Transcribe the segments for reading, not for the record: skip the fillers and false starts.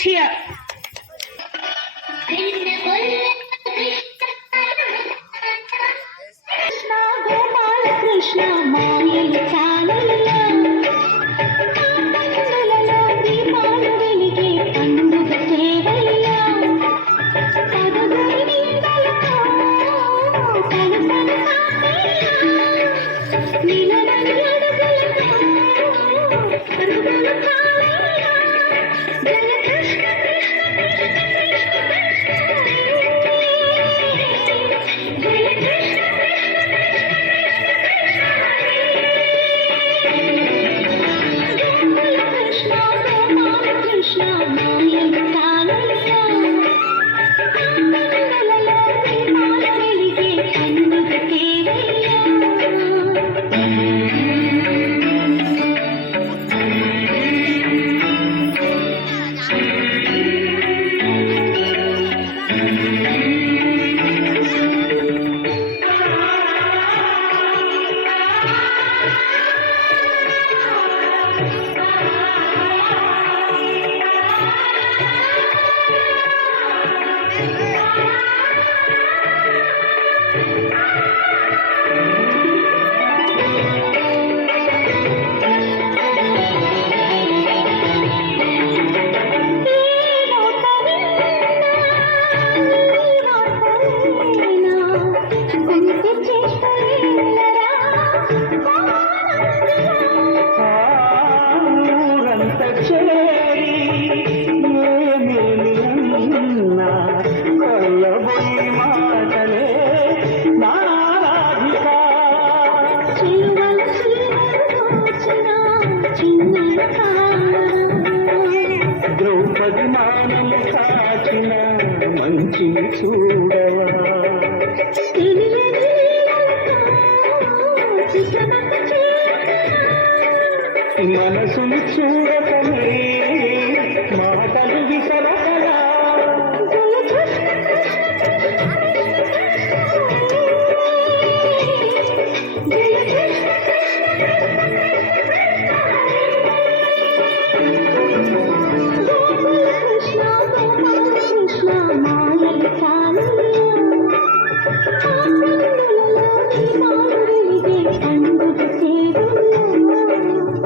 మంచిగా కృష్ణ మాయలు చాలయ్యా దీపాలు వెలిగే పండుగ చేవయ్యా పదగురి నిందలతో కలపలు నిలవని అడుగులతో పరుగులు చాలయ్యా జయ కృష్ణ కృష్ణ కృష్ణ కృష్ణ కృష్ణ జయ కృష్ణ కృష్ణ మాయలు చాలయ్యా పండుగలలో దీపాలు వెలిగే పండుగ చేవయ్యా ద్రౌపది మానము కాచిన మంచిని చూడవా మనసుని చూడటమే మాటలు విసరగలా మాయలు చాలయ్యా పండుగలలో దీపాలు వెలిగే పండుగ చేవయ్యా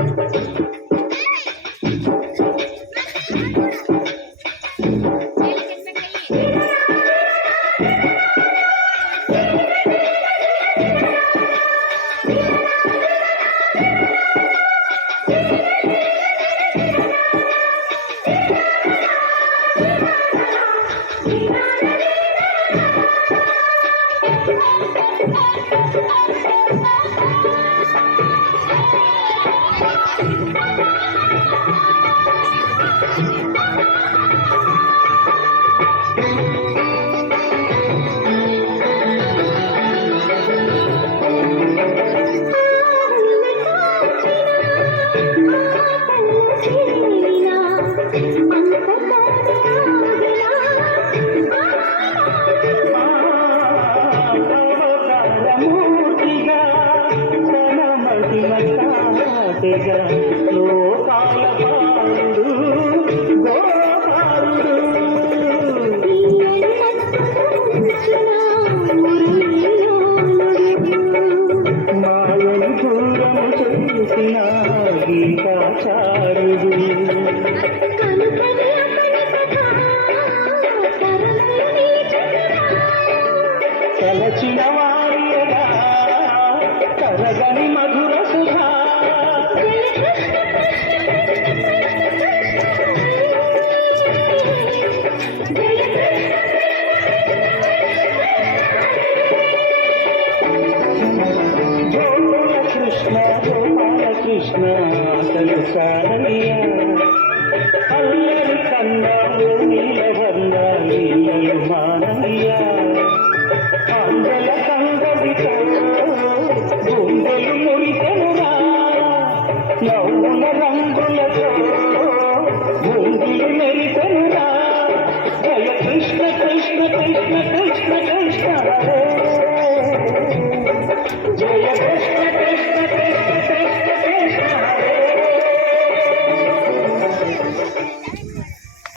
లోకాల పాడు గోపాలుడు మాయను దూరము చేసిన గీతాచారుడు తలచిన వారియగా కరగని మధుర సుధా కృష్ణ గోపాల కృష్ణ అతను సారయ్యా